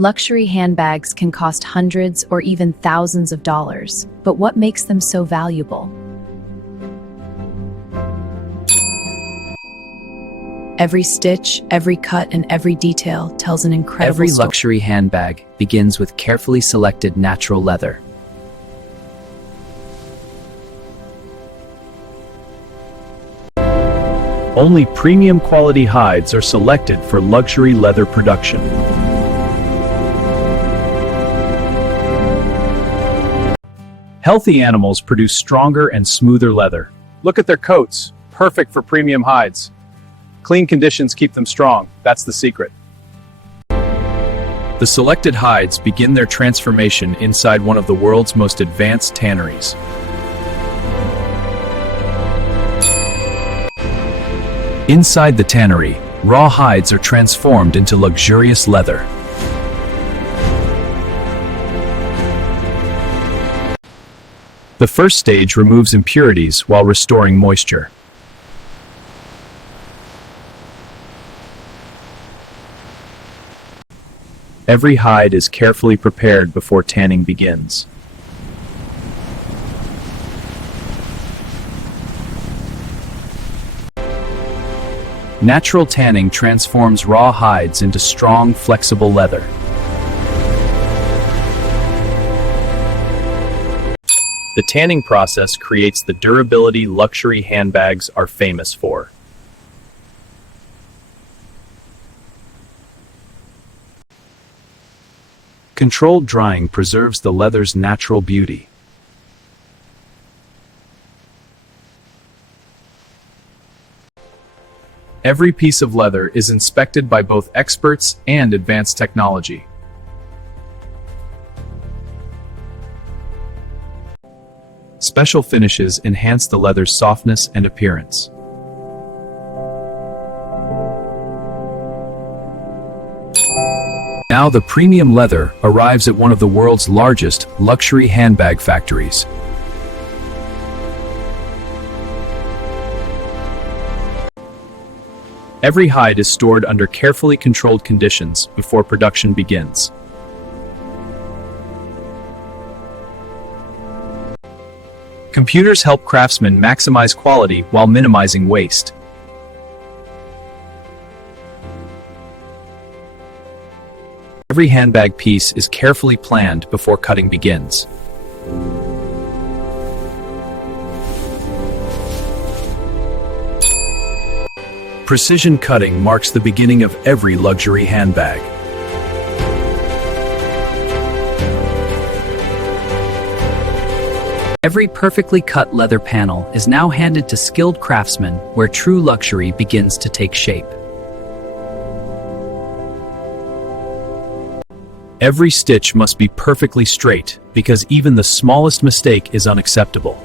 Luxury handbags can cost hundreds or even thousands of dollars, but what makes them so valuable? Every stitch, every cut, and every detail tells an incredible Every story. luxury handbag begins with carefully selected natural leather. Only premium quality hides are selected for luxury leather production. Healthy animals produce stronger and smoother leather. Look at their coats, perfect for premium hides. Clean conditions keep them strong, that's the secret. The selected hides begin their transformation inside one of the world's most advanced tanneries. Inside the tannery, raw hides are transformed into luxurious leather. The first stage removes impurities while restoring moisture. Every hide is carefully prepared before tanning begins. Natural tanning transforms raw hides into strong, flexible leather. The tanning process creates the durability luxury handbags are famous for. Controlled drying preserves the leather's natural beauty. Every piece of leather is inspected by both experts and advanced technology. Special finishes enhance the leather's softness and appearance. Now the premium leather arrives at one of the world's largest luxury handbag factories. Every hide is stored under carefully controlled conditions before production begins. Computers help craftsmen maximize quality while minimizing waste. Every handbag piece is carefully planned before cutting begins. Precision cutting marks the beginning of every luxury handbag. Every perfectly cut leather panel is now handed to skilled craftsmen, where true luxury begins to take shape. Every stitch must be perfectly straight, because even the smallest mistake is unacceptable.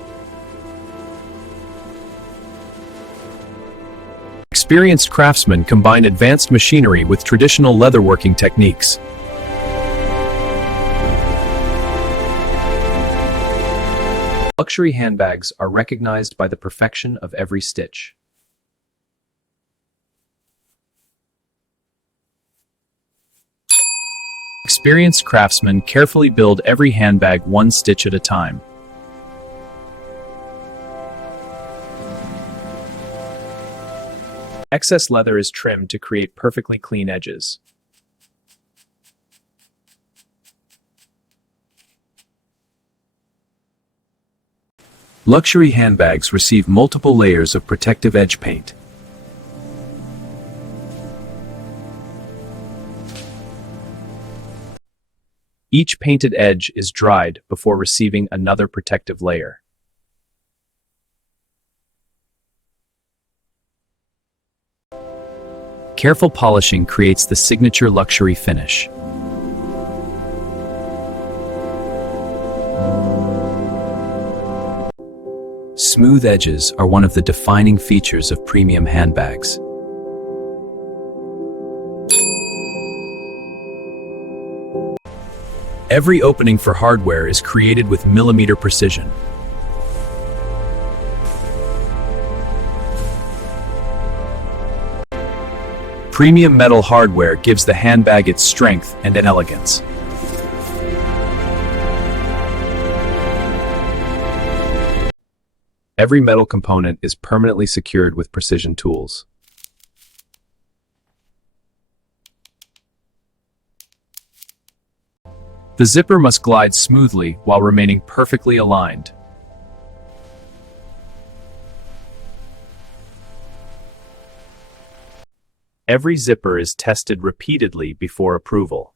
Experienced craftsmen combine advanced machinery with traditional leatherworking techniques. Luxury handbags are recognized by the perfection of every stitch. Experienced craftsmen carefully build every handbag one stitch at a time. Excess leather is trimmed to create perfectly clean edges. Luxury handbags receive multiple layers of protective edge paint. Each painted edge is dried before receiving another protective layer. Careful polishing creates the signature luxury finish. Smooth edges are one of the defining features of premium handbags. Every opening for hardware is created with millimeter precision. Premium metal hardware gives the handbag its strength and elegance. Every metal component is permanently secured with precision tools. The zipper must glide smoothly while remaining perfectly aligned. Every zipper is tested repeatedly before approval.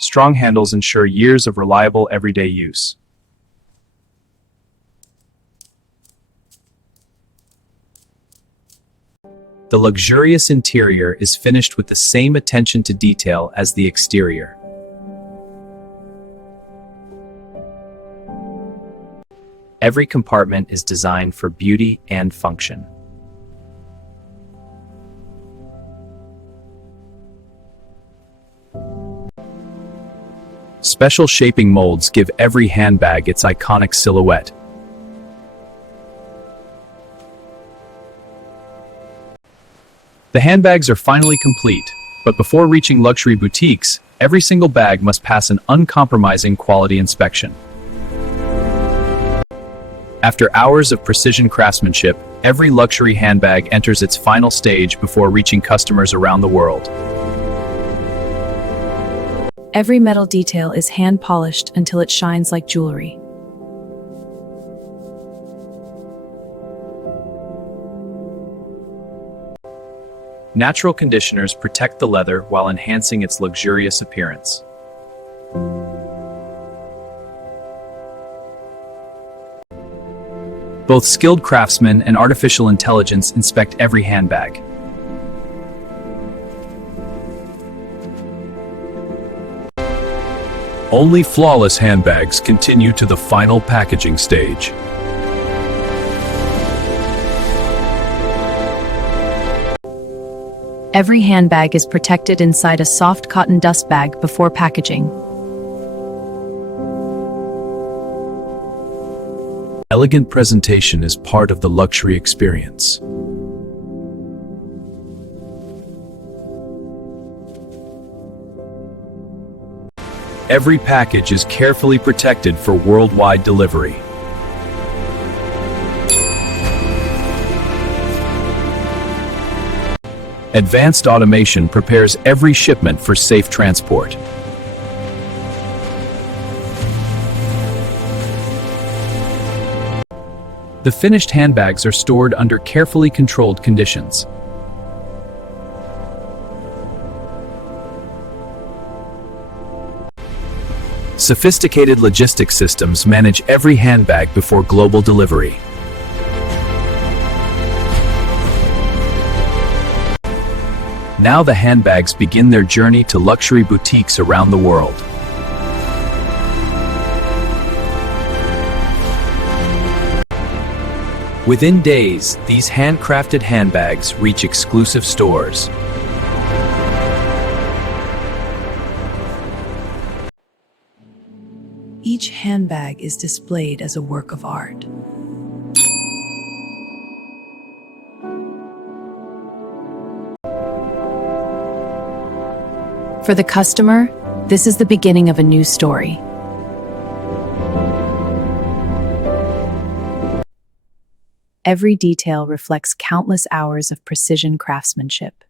Strong handles ensure years of reliable everyday use. The luxurious interior is finished with the same attention to detail as the exterior. Every compartment is designed for beauty and function. Special shaping molds give every handbag its iconic silhouette. The handbags are finally complete, but before reaching luxury boutiques, every single bag must pass an uncompromising quality inspection. After hours of precision craftsmanship, every luxury handbag enters its final stage before reaching customers around the world. Every metal detail is hand-polished until it shines like jewelry. Natural conditioners protect the leather while enhancing its luxurious appearance. Both skilled craftsmen and artificial intelligence inspect every handbag. Only flawless handbags continue to the final packaging stage. Every handbag is protected inside a soft cotton dust bag before packaging. Elegant presentation is part of the luxury experience. Every package is carefully protected for worldwide delivery. Advanced automation prepares every shipment for safe transport. The finished handbags are stored under carefully controlled conditions. Sophisticated logistics systems manage every handbag before global delivery. Now the handbags begin their journey to luxury boutiques around the world. Within days, these handcrafted handbags reach exclusive stores. Each handbag is displayed as a work of art. For the customer, this is the beginning of a new story. Every detail reflects countless hours of precision craftsmanship.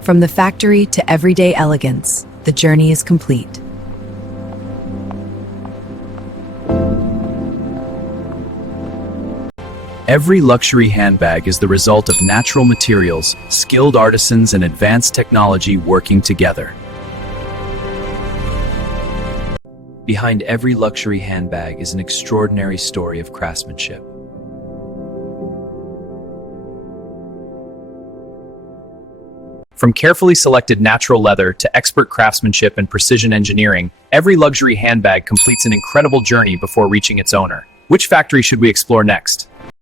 From the factory to everyday elegance, the journey is complete. Every luxury handbag is the result of natural materials, skilled artisans, and advanced technology working together. Behind every luxury handbag is an extraordinary story of craftsmanship. From carefully selected natural leather to expert craftsmanship and precision engineering, every luxury handbag completes an incredible journey before reaching its owner. Which factory should we explore next?